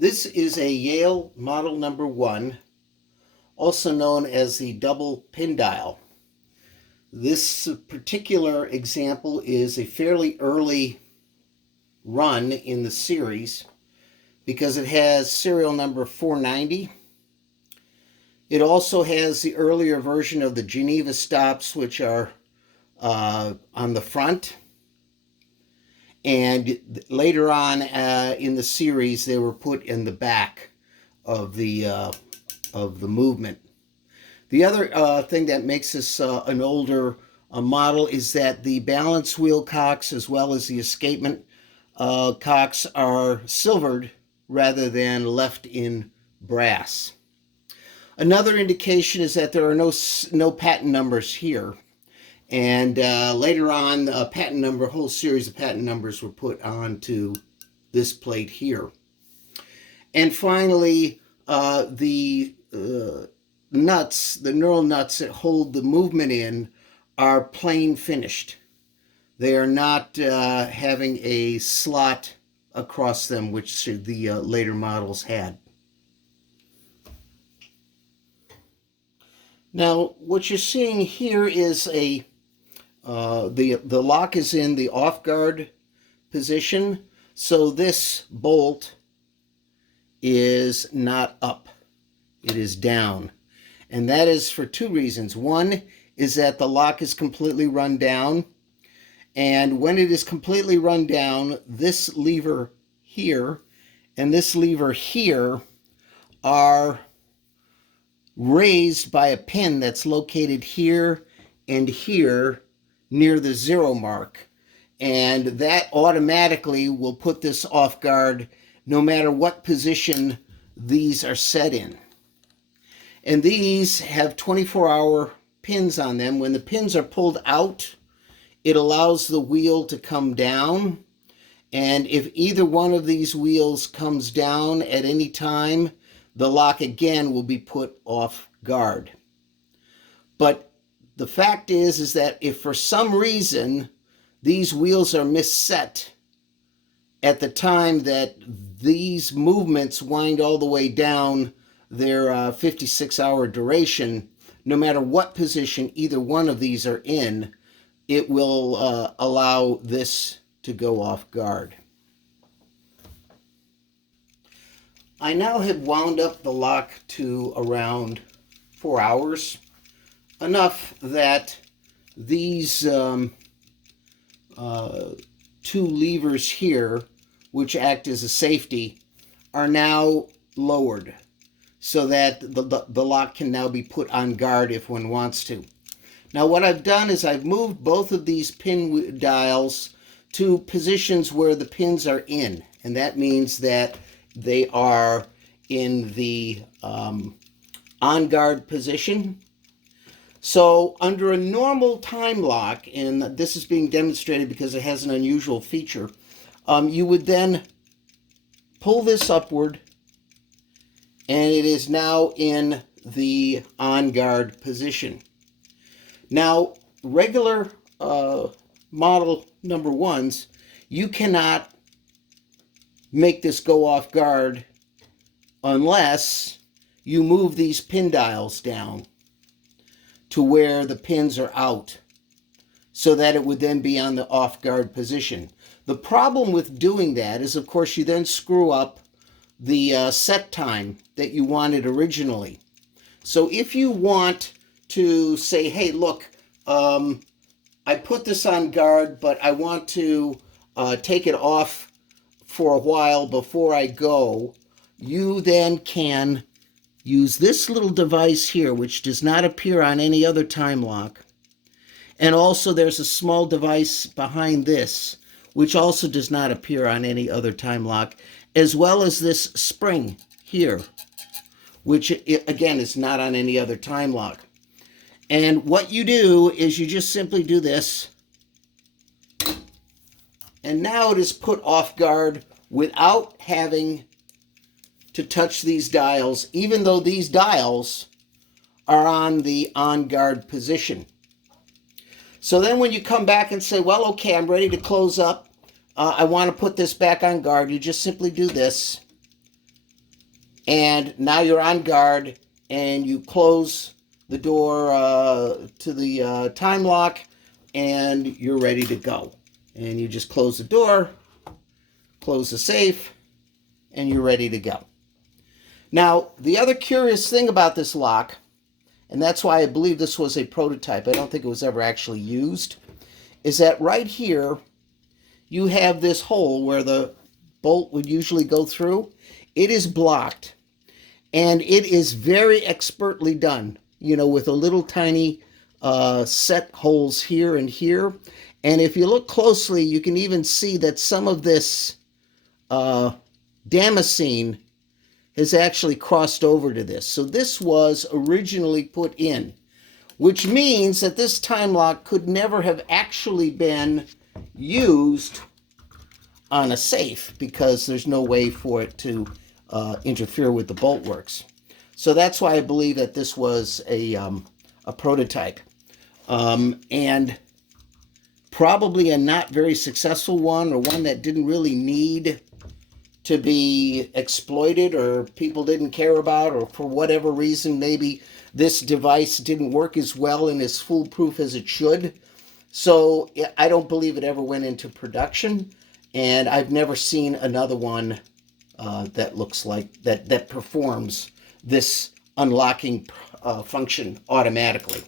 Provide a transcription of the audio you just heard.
This is a Yale Model number 1, also known as the Double Pin Dial. This particular example is a fairly early run in the series because it has serial number 490. It also has the earlier version of the Geneva stops, which are on the front. And later on in the series, they were put in the back of the movement. The other thing that makes this an older model is that the balance wheel cocks as well as the escapement cocks are silvered rather than left in brass. Another indication is that there are no patent numbers here. And later on, a whole series of patent numbers were put onto this plate here. And finally, the nuts, the knurl nuts that hold the movement in, are plain finished. They are not having a slot across them, which the later models had. Now, what you're seeing here is the lock is in the off guard position, so this bolt is not up, it is down. And that is for two reasons. One is that the lock is completely run down, and when it is completely run down, this lever here and this lever here are raised by a pin that's located here and here near the 0 mark, and that automatically will put this off guard no matter what position these are set in. And these have 24-hour pins on them. When the pins are pulled out, it allows the wheel to come down, and if either one of these wheels comes down at any time, the lock again will be put off guard. But the fact is that if for some reason these wheels are misset at the time that these movements wind all the way down their 56-hour duration, no matter what position either one of these are in, it will allow this to go off guard. I now have wound up the lock to around 4 hours. Enough that these two levers here, which act as a safety, are now lowered so that the lock can now be put on guard if one wants to. Now what I've done is I've moved both of these pin dials to positions where the pins are in, and that means that they are in the on guard position. So under a normal time lock, and this is being demonstrated because it has an unusual feature, you would then pull this upward, and it is now in the on guard position. Now, regular model number 1s, you cannot make this go off guard unless you move these pin dials down to where the pins are out, so that it would then be on the off guard position. The problem with doing that is, of course, you then screw up the set time that you wanted originally. So if you want to say, hey, look, I put this on guard, but I want to take it off for a while before I go, you then can use this little device here, which does not appear on any other time lock. And also there's a small device behind this, which also does not appear on any other time lock, as well as this spring here, which again is not on any other time lock. And what you do is you just simply do this, and now it is put off guard without having to touch these dials, even though these dials are on the on guard position. So then when you come back and say, well, okay, I'm ready to close up, I want to put this back on guard, you just simply do this, And now you're on guard, and you close the door to the time lock, and you're ready to go. And you just close the door, close the safe, and you're ready to go. Now, the other curious thing about this lock, and that's why I believe this was a prototype, I don't think it was ever actually used, is that right here you have this hole where the bolt would usually go through. It is blocked, and it is very expertly done, with a little tiny set holes here and here. And if you look closely, you can even see that some of this damascene has actually crossed over to this. So this was originally put in, which means that this time lock could never have actually been used on a safe, because there's no way for it to interfere with the bolt works. So that's why I believe that this was a prototype, and probably a not very successful one, or one that didn't really need to be exploited, or people didn't care about, or for whatever reason, maybe this device didn't work as well and as foolproof as it should. So I don't believe it ever went into production, and I've never seen another one that looks like that performs this unlocking function automatically.